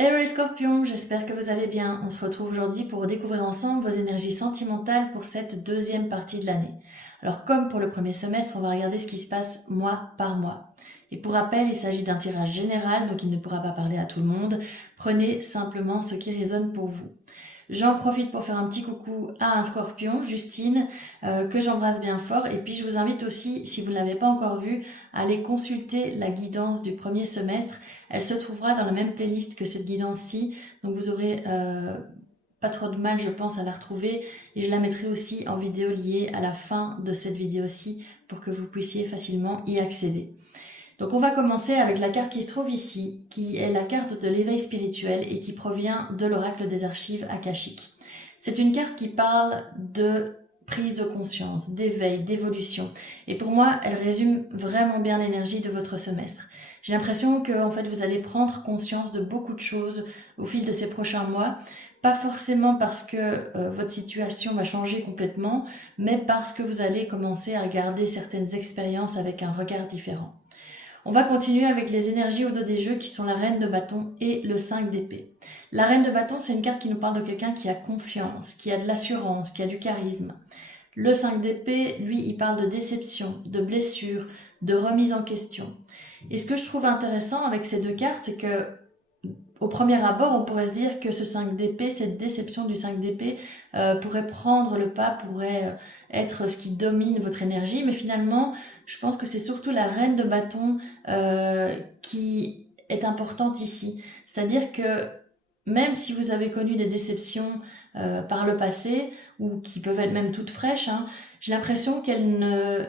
Hello les scorpions, j'espère que vous allez bien. On se retrouve aujourd'hui pour découvrir ensemble vos énergies sentimentales pour cette deuxième partie de l'année. Alors comme pour le premier semestre, on va regarder ce qui se passe mois par mois. Et pour rappel, il s'agit d'un tirage général, donc il ne pourra pas parler à tout le monde. Prenez simplement ce qui résonne pour vous. J'en profite pour faire un petit coucou à un scorpion, Justine, que j'embrasse bien fort. Et puis je vous invite aussi, si vous ne l'avez pas encore vu, à aller consulter la guidance du premier semestre. Elle se trouvera dans la même playlist que cette guidance-ci, donc vous aurez pas trop de mal, je pense, à la retrouver. Et je la mettrai aussi en vidéo liée à la fin de cette vidéo-ci pour que vous puissiez facilement y accéder. Donc on va commencer avec la carte qui se trouve ici, qui est la carte de l'éveil spirituel et qui provient de l'oracle des archives akashiques. C'est une carte qui parle de prise de conscience, d'éveil, d'évolution. Et pour moi, elle résume vraiment bien l'énergie de votre semestre. J'ai l'impression que en fait, vous allez prendre conscience de beaucoup de choses au fil de ces prochains mois. Pas forcément parce que votre situation va changer complètement, mais parce que vous allez commencer à regarder certaines expériences avec un regard différent. On va continuer avec les énergies au dos des jeux qui sont la reine de bâton et le 5 d'épée. La reine de bâton, c'est une carte qui nous parle de quelqu'un qui a confiance, qui a de l'assurance, qui a du charisme. Le 5 d'épée, lui, il parle de déception, de blessure, de remise en question. Et ce que je trouve intéressant avec ces deux cartes, c'est que au premier abord, on pourrait se dire que ce 5 d'épée, cette déception du 5 d'épée, pourrait prendre le pas, pourrait être ce qui domine votre énergie, mais finalement, je pense que c'est surtout la reine de bâton qui est importante ici. C'est-à-dire que même si vous avez connu des déceptions par le passé, ou qui peuvent être même toutes fraîches, hein, j'ai l'impression qu'elles ne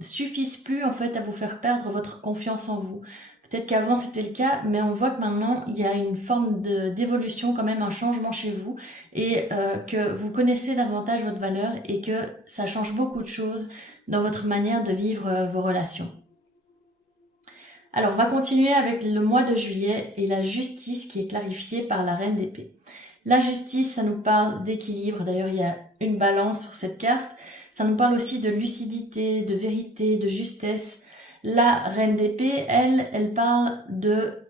suffisent plus en fait à vous faire perdre votre confiance en vous. Peut-être qu'avant c'était le cas, mais on voit que maintenant il y a une forme d'évolution, quand même un changement chez vous, et que vous connaissez davantage votre valeur et que ça change beaucoup de choses dans votre manière de vivre vos relations. Alors on va continuer avec le mois de juillet et la justice qui est clarifiée par la reine d'épée. La justice, ça nous parle d'équilibre, d'ailleurs il y a une balance sur cette carte, ça nous parle aussi de lucidité, de vérité, de justesse. La reine d'épée, elle parle de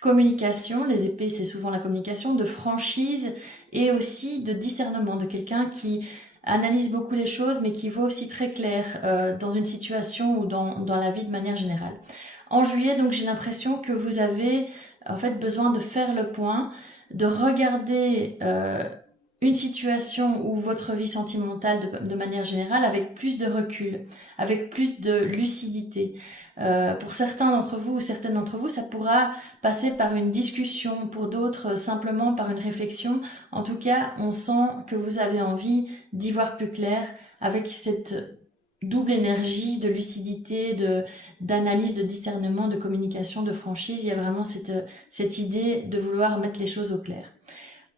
communication, les épées c'est souvent la communication, de franchise et aussi de discernement, de quelqu'un qui analyse beaucoup les choses mais qui voit aussi très clair dans une situation ou dans la vie de manière générale. En juillet, donc j'ai l'impression que vous avez en fait besoin de faire le point, de regarder une situation ou votre vie sentimentale de manière générale avec plus de recul, avec plus de lucidité. Pour certains d'entre vous ou certaines d'entre vous, ça pourra passer par une discussion, pour d'autres simplement par une réflexion. En tout cas, on sent que vous avez envie d'y voir plus clair avec cette double énergie de lucidité, d'analyse, de discernement, de communication, de franchise. Il y a vraiment cette idée de vouloir mettre les choses au clair.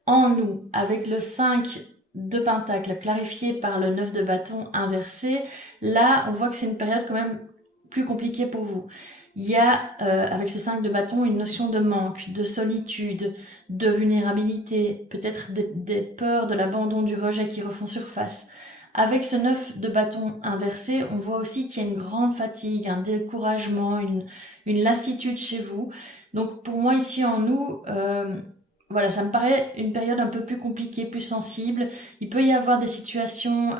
En nous, avec le 5 de pentacle clarifié par le 9 de bâton inversé, là, on voit que c'est une période quand même plus compliquée pour vous. Il y a, avec ces 5 de bâton, une notion de manque, de solitude, de vulnérabilité, peut-être des peurs de l'abandon, du rejet qui refont surface. Avec ce 9 de bâton inversé, on voit aussi qu'il y a une grande fatigue, un découragement, une lassitude chez vous. Donc pour moi ici en nous, voilà, ça me paraît une période un peu plus compliquée, plus sensible. Il peut y avoir des situations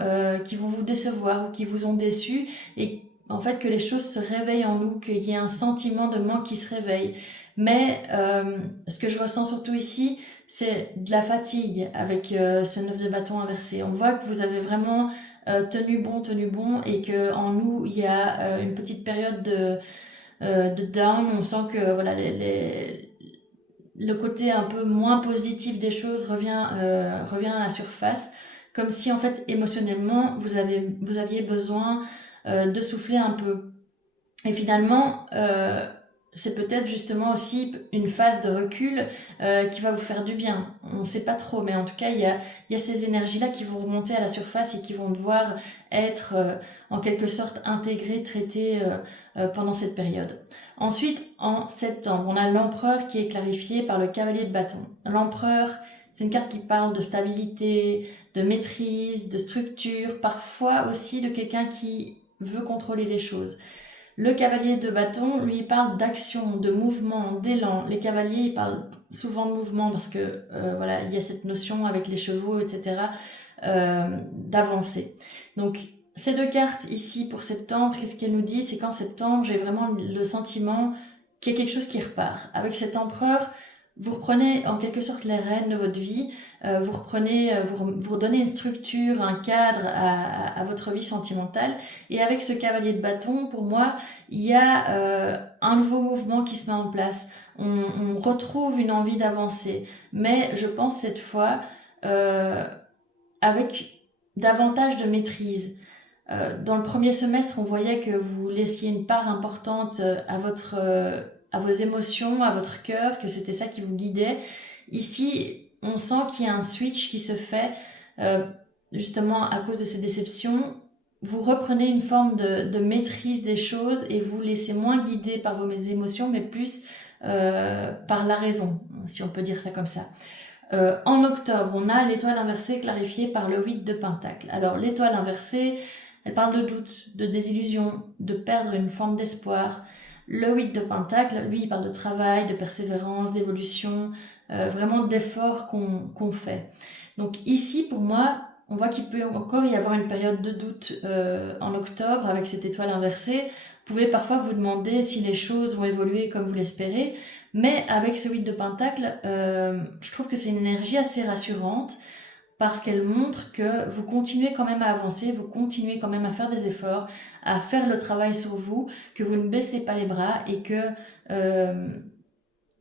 qui vont vous décevoir ou qui vous ont déçu et en fait que les choses se réveillent en nous, qu'il y ait un sentiment de manque qui se réveille. Mais ce que je ressens surtout ici, c'est de la fatigue avec ce 9 de bâton inversé. On voit que vous avez vraiment tenu bon et que en nous, il y a une petite période de down. On sent que voilà, le côté un peu moins positif des choses revient à la surface, comme si en fait émotionnellement vous aviez besoin de souffler un peu. Et finalement, c'est peut-être justement aussi une phase de recul qui va vous faire du bien. On ne sait pas trop, mais en tout cas, il y a ces énergies-là qui vont remonter à la surface et qui vont devoir être en quelque sorte intégrées, traitées pendant cette période. Ensuite, en septembre, on a l'empereur qui est clarifié par le cavalier de bâton. L'empereur, c'est une carte qui parle de stabilité, de maîtrise, de structure, parfois aussi de quelqu'un qui veut contrôler les choses. Le cavalier de bâton, lui, il parle d'action, de mouvement, d'élan. Les cavaliers, ils parlent souvent de mouvement parce que voilà, il y a cette notion avec les chevaux, etc., d'avancer. Donc, ces deux cartes ici pour septembre, qu'est-ce qu'elles nous disent? C'est qu'en septembre, j'ai vraiment le sentiment qu'il y a quelque chose qui repart. Avec cet empereur, vous reprenez en quelque sorte les rênes de votre vie, vous reprenez, vous redonnez une structure, un cadre à votre vie sentimentale. Et avec ce cavalier de bâton, pour moi, il y a un nouveau mouvement qui se met en place. On retrouve une envie d'avancer. Mais je pense cette fois avec davantage de maîtrise. Dans le premier semestre, on voyait que vous laissiez une part importante à vos émotions, à votre cœur, que c'était ça qui vous guidait. Ici, on sent qu'il y a un switch qui se fait, euh, justement à cause de ces déceptions. Vous reprenez une forme de maîtrise des choses et vous laissez moins guider par vos émotions, mais plus par la raison, si on peut dire ça comme ça. En octobre, on a l'étoile inversée clarifiée par le 8 de Pentacle. Alors, l'étoile inversée, elle parle de doute, de désillusion, de perdre une forme d'espoir. Le 8 de Pentacle, lui, il parle de travail, de persévérance, d'évolution, vraiment d'efforts qu'on fait. Donc ici, pour moi, on voit qu'il peut encore y avoir une période de doute en octobre avec cette étoile inversée. Vous pouvez parfois vous demander si les choses vont évoluer comme vous l'espérez. Mais avec ce 8 de Pentacle, je trouve que c'est une énergie assez rassurante parce qu'elle montre que vous continuez quand même à avancer, vous continuez quand même à faire des efforts, à faire le travail sur vous, que vous ne baissez pas les bras et que,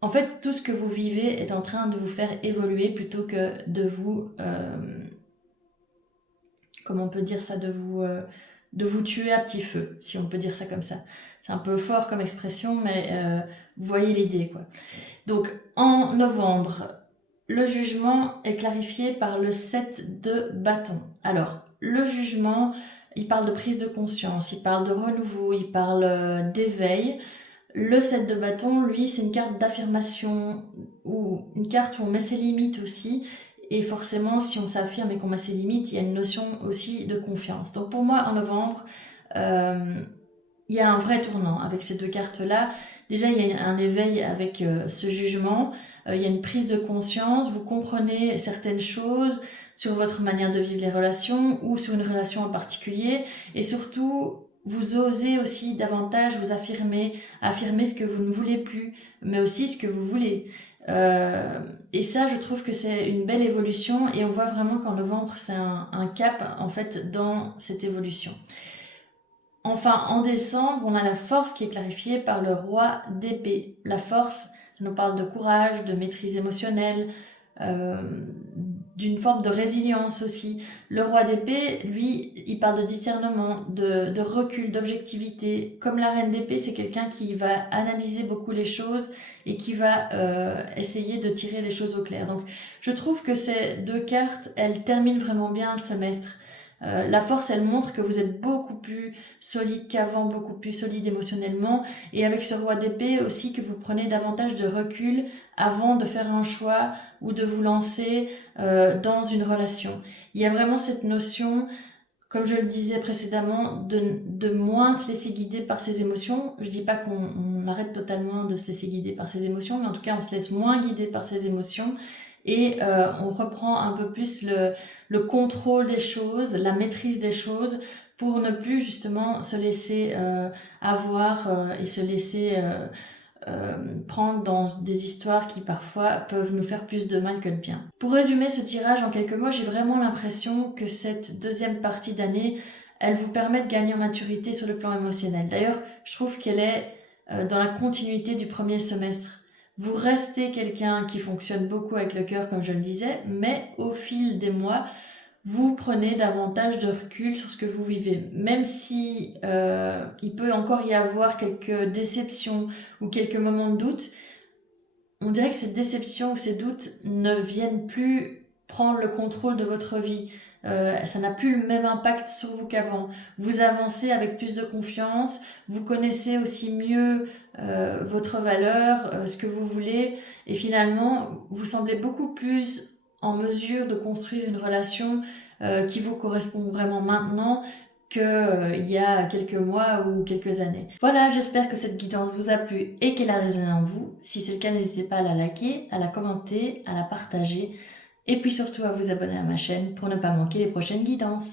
en fait, tout ce que vous vivez est en train de vous faire évoluer plutôt que de vous, comment on peut dire ça, de vous tuer à petit feu, si on peut dire ça comme ça. C'est un peu fort comme expression, mais vous voyez l'idée, quoi. Donc, en novembre, le jugement est clarifié par le 7 de bâton. Alors, le jugement, il parle de prise de conscience, il parle de renouveau, il parle d'éveil. Le 7 de bâton, lui, c'est une carte d'affirmation ou une carte où on met ses limites aussi. Et forcément, si on s'affirme et qu'on met ses limites, il y a une notion aussi de confiance. Donc pour moi, en novembre, il y a un vrai tournant avec ces deux cartes-là. Déjà, il y a un éveil avec ce jugement, il y a une prise de conscience, vous comprenez certaines choses sur votre manière de vivre les relations ou sur une relation en particulier, et surtout, vous osez aussi davantage vous affirmer ce que vous ne voulez plus, mais aussi ce que vous voulez. Et ça, je trouve que c'est une belle évolution, et on voit vraiment qu'en novembre, c'est un cap en fait dans cette évolution. Enfin, en décembre, on a la force qui est clarifiée par le roi d'épée. La force, ça nous parle de courage, de maîtrise émotionnelle, euh, d'une forme de résilience aussi. Le roi d'épée, lui, il parle de discernement, de recul, d'objectivité. Comme la reine d'épée, c'est quelqu'un qui va analyser beaucoup les choses et qui va essayer de tirer les choses au clair. Donc, je trouve que ces deux cartes, elles terminent vraiment bien le semestre. La force, elle montre que vous êtes beaucoup plus solide qu'avant, beaucoup plus solide émotionnellement. Et avec ce roi d'épée aussi, que vous prenez davantage de recul avant de faire un choix ou de vous lancer dans une relation. Il y a vraiment cette notion, comme je le disais précédemment, de moins se laisser guider par ses émotions. Je dis pas qu'on arrête totalement de se laisser guider par ses émotions, mais en tout cas, on se laisse moins guider par ses émotions et on reprend un peu plus le contrôle des choses, la maîtrise des choses pour ne plus justement se laisser avoir et se laisser prendre dans des histoires qui parfois peuvent nous faire plus de mal que de bien. Pour résumer ce tirage en quelques mots, j'ai vraiment l'impression que cette deuxième partie d'année, elle vous permet de gagner en maturité sur le plan émotionnel. D'ailleurs, je trouve qu'elle est dans la continuité du premier semestre. Vous restez quelqu'un qui fonctionne beaucoup avec le cœur, comme je le disais, mais au fil des mois, vous prenez davantage de recul sur ce que vous vivez. Même si il peut encore y avoir quelques déceptions ou quelques moments de doute, on dirait que ces déceptions ou ces doutes ne viennent plus prendre le contrôle de votre vie. Ça n'a plus le même impact sur vous qu'avant. Vous avancez avec plus de confiance, vous connaissez aussi mieux votre valeur, ce que vous voulez, et finalement, vous semblez beaucoup plus en mesure de construire une relation qui vous correspond vraiment maintenant, qu'il y a quelques mois ou quelques années. Voilà, j'espère que cette guidance vous a plu et qu'elle a résonné en vous. Si c'est le cas, n'hésitez pas à la liker, à la commenter, à la partager et puis surtout à vous abonner à ma chaîne pour ne pas manquer les prochaines guidances.